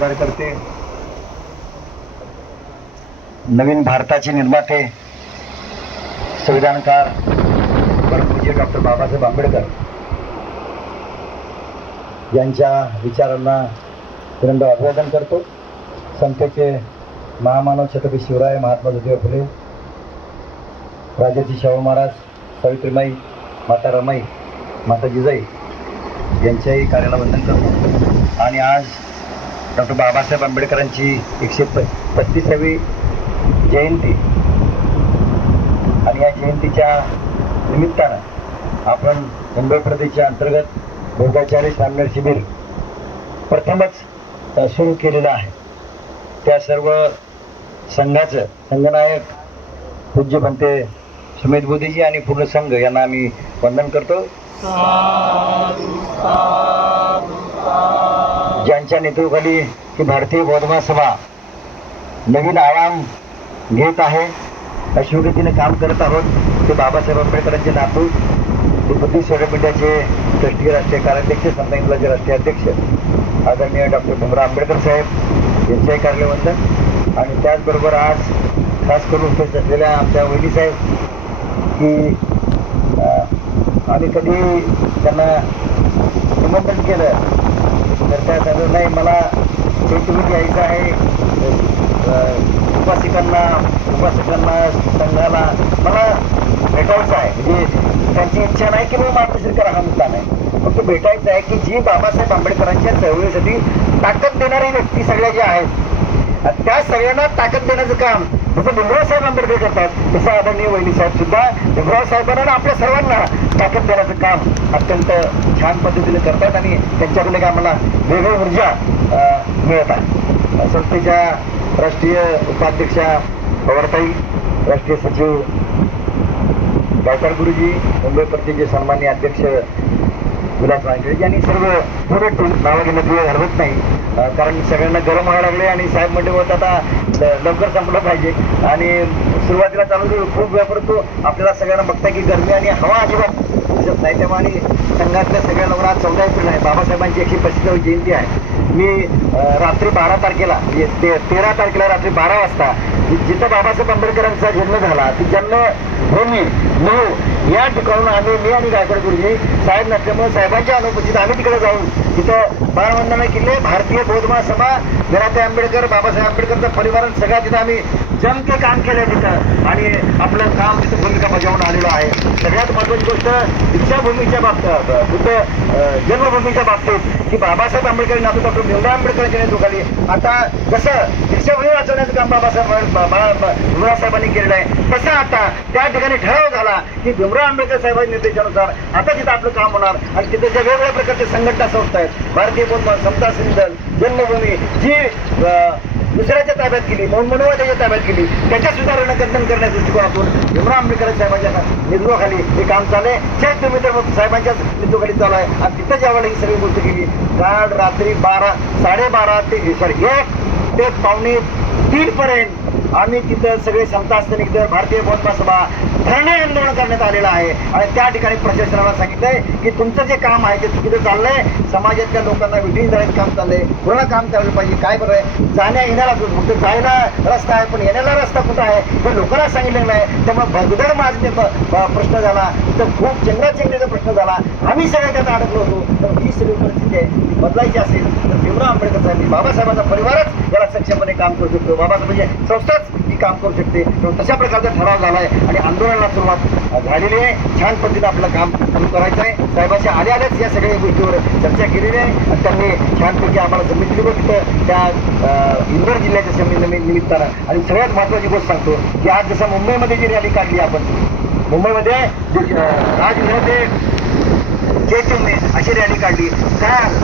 कार्यकर्ते, नवीन भारताचे निर्माते, संविधानकार परमपूज्य डॉक्टर बाबासाहेब आंबेडकर यांच्या विचारांना विनम्र अभिवादन करतो. समतेचे महामानव छत्रपती शिवराय, महात्मा ज्योतिबा फुले, राजाजी शाहू महाराज, सावित्रीमाई, माता रमाई, माता जिजाई यांच्याही कार्याला वंदन करतो. आणि आज डॉक्टर बाबासाहेब आंबेडकरांची 135वी जयंती आणि या जयंतीच्या निमित्तानं आपण मुंबई प्रदेशच्या अंतर्गत भोगाचारी सामनेर शिबिर प्रथमच सुरू केलेलं आहे. त्या सर्व संघाचं संघनायक पूज्य बनते सुमेध बोधीजी आणि पूर्ण संघ यांना आम्ही वंदन करतो. ज्यांच्या नेतृत्वाखाली ही भारतीय बौद्ध महासभा नवीन आयाम घेत आहे, अशा गतीने काम करत आहोत. ते बाबासाहेब आंबेडकरांचे नातू, ते बुद्धिस्ट विद्यापीठाचे ट्रस्टी राष्ट्रीय कार्याध्यक्ष, समता इंग्लंडचे राष्ट्रीय अध्यक्ष आदरणीय डॉक्टर भीमराव आंबेडकर साहेब यांच्याही कार्यालयवंदन. आणि त्याचबरोबर आज खास करून उपस्थित असलेल्या आमच्या वहिनी साहेब, की आम्ही कधी त्यांना निमंत्रण केलं तर त्या सांगत नाही, मला चैतन्य यायचं आहे, उपासकांना संघाला मला भेटायचं आहे. म्हणजे त्यांची इच्छा नाही की मी मार्गदर्शन करा, हा मुद्दा नाही, फक्त भेटायचं आहे की जी बाबासाहेब आंबेडकरांच्या चळवळीसाठी ताकद देणारी व्यक्ती सगळ्या ज्या आहेत त्या सगळ्यांना ताकद देण्याचं काम जसं भीमराव साहेब आंबेडकर करतात, तसं आदरणीय वहिनी साहेब सुद्धा भीमराव साहेबांना आपल्या सर्वांना ताकद देण्याचं काम अत्यंत छान पद्धतीने करतात. आणि त्यांच्याकडे आम्हाला वेगळी ऊर्जा मिळत आहे. संस्थेच्या राष्ट्रीय उपाध्यक्षा पवारताई, राष्ट्रीय सचिव गायकवाड गुरुजी, मुंबई प्रदेशचे सन्माननीय अध्यक्ष विलास वानखेडेजी आणि सर्व पूर्ण टीम, नावं घेण्यात वेळ घालवत नाही कारण सगळ्यांना गरम व्हायला लागले आणि साहेब म्हणजे होत आता लवकर संपलं पाहिजे. आणि सुरुवातीला चालू खूप वेळ, परंतु आपल्याला सगळ्यांना बघता की गरमी आणि हवा अजिबात दिसत नाही. त्यामुळे आणि संघातल्या सगळ्या लोकांना आज 14 एप्रिल आहे, बाबासाहेबांची 135वी जयंती आहे. मी रात्री 12 तारखेला म्हणजे 13 तारखेला रात्री 12 वाजता जिथं बाबासाहेब आंबेडकरांचा जन्म झाला ती जन्मभूमी मूळ या ठिकाणून मी आणि गायकवाड गुरुजी साहेब नसल्यामुळे साहेबांच्या अनुपस्थित आम्ही तिकडे जाऊन तिथं बाळवंदना किल्ले, भारतीय बौद्ध महासभा, घराते आंबेडकर, बाबासाहेब आंबेडकरचा परिवार सगळ्या तिथं आम्ही जमके काम केलं तिथं आणि आपलं काम तिथं भूमिका बजावून आलेलो आहे. सगळ्यात महत्त्वाची गोष्ट दीक्षाभूमीच्या बाबतीत, बुद्ध जन्मभूमीच्या बाबतीत की बाबासाहेब आंबेडकर नातू डॉक्टर भीमराव आंबेडकरांच्या नेतृत्वाखाली आता जसं दीक्षाभूमी वाचवण्याचं काम भीमराव साहेबांनी केलेलं आहे, तसं आता त्या ठिकाणी ठराव झाला की भीमराव आंबेडकर साहेबांच्या निर्देशानुसार आता तिथं आपलं काम होणार. आणि तिथं ज्या वेगवेगळ्या प्रकारचे संघटना संस्था आहेत, भारतीय बौद्ध समता सिंधल, जन्मभूमी जी दुसऱ्याच्या ताब्यात केली, मनोवादाच्या ताब्यात केली, त्याच्या सुधारणा कथन करण्याच्या दृष्टिकोनातून भीमराव आंबेडकर साहेबांच्या नेतृत्वाखाली हे काम चाललंय. चेक तुम्ही तर साहेबांच्याच नेतृत्वाखाली चालू आहे. आणि तिथं ज्यावेळेला ही सगळी गोष्ट केली, काल रात्री 12:30 ते 1 ते पावणे 3 पर्यंत आम्ही तिथं सगळे समता असतानिक दल, भारतीय बौद्ध महासभा धरणे आंदोलन करण्यात आलेलं आहे. आणि त्या ठिकाणी प्रशासनाला सांगितलंय की तुमचं जे काम आहे ते चुकीचं चाललंय, समाजातल्या लोकांना विलीन करायचं काम चाललंय, पूर्ण काम चाललं पाहिजे. काय बरं आहे, जाण्या येण्याला फक्त जायला रस्ता आहे पण येण्याला रस्ता कुठं आहे हे लोकांना सांगितलेलं नाही. त्यामुळे भगदड माझे प्रश्न झाला, तर खूप चेंगराचेंगरीचा प्रश्न झाला, आम्ही सगळे त्यात अडकलो होतो. तर ही सगळी परिस्थिती आहे ती बदलायची असेल तर भीमराव आंबेडकर साहेब, बाबासाहेबांचा परिवारच याला सक्षमपणे काम करू शकतो, बाबासाहेब म्हणजे संस्थाच ही काम करू शकते. तशा प्रकारचा ठराव झाला आहे आणि आंदोलनाला सुरुवात झालेली आहे. छान पद्धतीने आपलं काम सुरू करायचं आहे. साहेबांच्या आल्याच या सगळ्या गोष्टीवर चर्चा केलेली आहे आणि त्यांनी छानपैकी आम्हाला संमित दिली तिथं त्या इंदोर जिल्ह्याच्या निमित्तानं. आणि सगळ्यात महत्त्वाची गोष्ट सांगतो की आज जसं मुंबईमध्ये जी रॅली काढली आपण, मुंबईमध्ये राजघराते चैतन्य अशी रॅली काढली. काल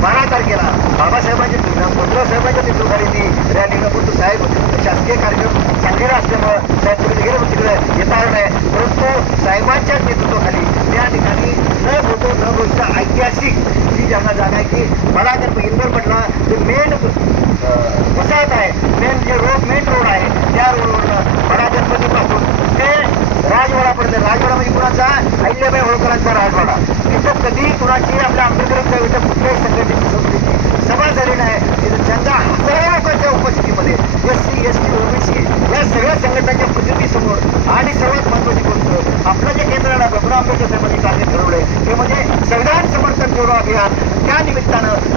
12 तारखेला बाबासाहेबांच्या भीमराव साहेबांच्या नेतृत्वाखाली ती रॅली नको साहेब शासकीय कार्यक्रम सांगलेला असल्यामुळं साहेब तुम्ही गेलं तिकडे येता नाही, परंतु साहेबांच्याच नेतृत्वाखाली त्या ठिकाणी न होतो न गोष्ट ऐतिहासिक जी जागा आहे की मला जर इंदोर म्हटला जे मेन वसाहत आहे, मेन रोड आहे, त्या रोडवरनं बडा गणपतीपासून ते राजवाडापर्यंत, राजवाडा म्हणजे कुणाचा, अहिल्याबाई होळकरांचा राजवाडा, तिथं कधी कुणाची आपल्या आंबेडकरांच्या कुठल्याही संघटनेची संस्थेची सभा झाली नाही. तिथं त्यांचा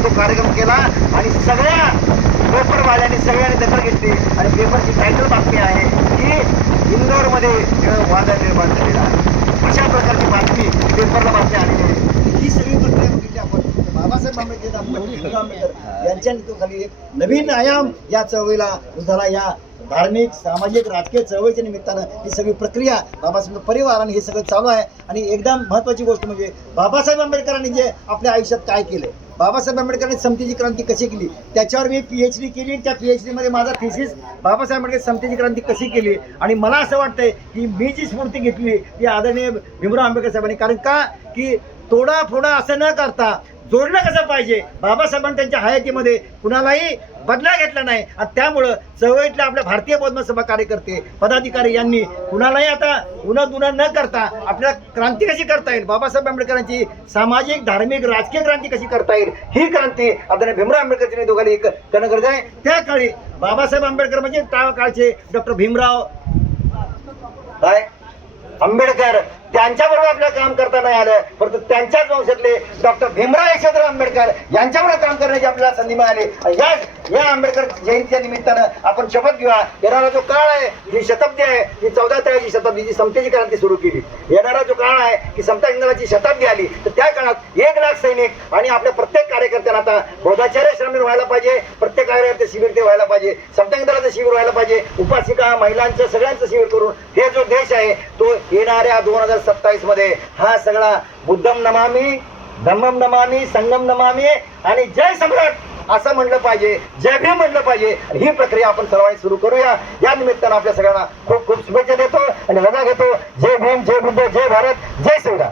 तो कार्यक्रम केला आणि सगळ्या पेपरवाल्यांनी सगळ्यांनी दखल घेतली आणि पेपरची टायटल बातमी आहे की इंदोरमध्ये वादळ निर्माण झालेला आहे. अशा प्रकारची बातमी पेपरला बातमी आलेली आहे. ही सगळी प्रक्रिया बघितली आपण. बाबासाहेब आंबेडकर यांच्या नेतृत्वाखाली एक नवीन आयाम या चळवळीला झाला. या धार्मिक सामाजिक राजकीय चळवळीच्या निमित्तानं ही सगळी प्रक्रिया बाबासाहेब परिवाराने हे सगळं चालू आहे. आणि एकदम महत्त्वाची गोष्ट म्हणजे बाबासाहेब आंबेडकरांनी जे आपल्या आयुष्यात काय केलं, बाबासाहेब आंबेडकरांनी समतेची क्रांती कशी केली, त्याच्यावर मी PhD केली. त्या PhD मध्ये माझा थिसिस बाबासाहेब आंबेडकर समतेची क्रांती कशी केली. आणि मला असं वाटतंय की मी जी स्फूर्ती घेतली ती आदरणीय भीमराव आंबेडकर साहेबांनी. कारण का की तोडाफोडा असं न करता जोडलं कसं पाहिजे. बाबासाहेबांनी त्यांच्या हयातीमध्ये कुणालाही बदला घेतला नाही आणि त्यामुळं चळवळीतल्या आपल्या भारतीय बौद्ध सभा कार्यकर्ते पदाधिकारी यांनी कुणालाही आता उन्हा न करता आपल्याला क्रांती कशी करता येईल, बाबासाहेब आंबेडकरांची सामाजिक धार्मिक राजकीय क्रांती कशी करता येईल, ही क्रांती आदरणीय भीमराव आंबेडकरांनी दोघांनी एक करणं गरज आहे. त्या काळी बाबासाहेब आंबेडकर म्हणजे त्या काळचे डॉक्टर भीमराव काय आंबेडकर त्यांच्याबरोबर आपल्याला काम करता नाही आलं, परंतु त्यांच्याच वंशातले डॉक्टर भीमराव यशवंतराव आंबेडकर यांच्याबरोबर काम करण्याची आपल्याला संधी मिळाली. या आंबेडकर जयंतीच्या निमित्तानं आपण शपथ घेऊया. येणारा जो काळ आहे, जी शताब्दी आहे, ही 14वी शताब्दी, जी समतेची क्रांती सुरू केली. येणारा जो काळ आहे की समता इंग्रजाची शताब्दी आली, तर त्या काळात 1 लाख सैनिक आणि आपल्या प्रत्येक कार्यकर्त्यांना आता बौद्धाचार्य श्रमणीर व्हायला पाहिजे, प्रत्येक कार्यकर्ते शिबिर ते व्हायला पाहिजे, समता इंग्रजाचं शिबिर व्हायला पाहिजे, उपासिका महिलांचं सगळ्यांचं शिबिर करून हे जो देश आहे तो येणाऱ्या 2027 मध्ये हा सगळा बुद्धम नमामी, धम्मम नमामी, संगम नमामी आणि जय सम्राट असं म्हणलं पाहिजे, जय भीम म्हणलं पाहिजे. ही प्रक्रिया आपण सर्वांनी सुरू करूया. या निमित्तानं आपल्या सगळ्यांना खूप खूप शुभेच्छा देतो आणि रजा घेतो. जय भीम, जय बुद्ध, जय भारत, जय संविधान.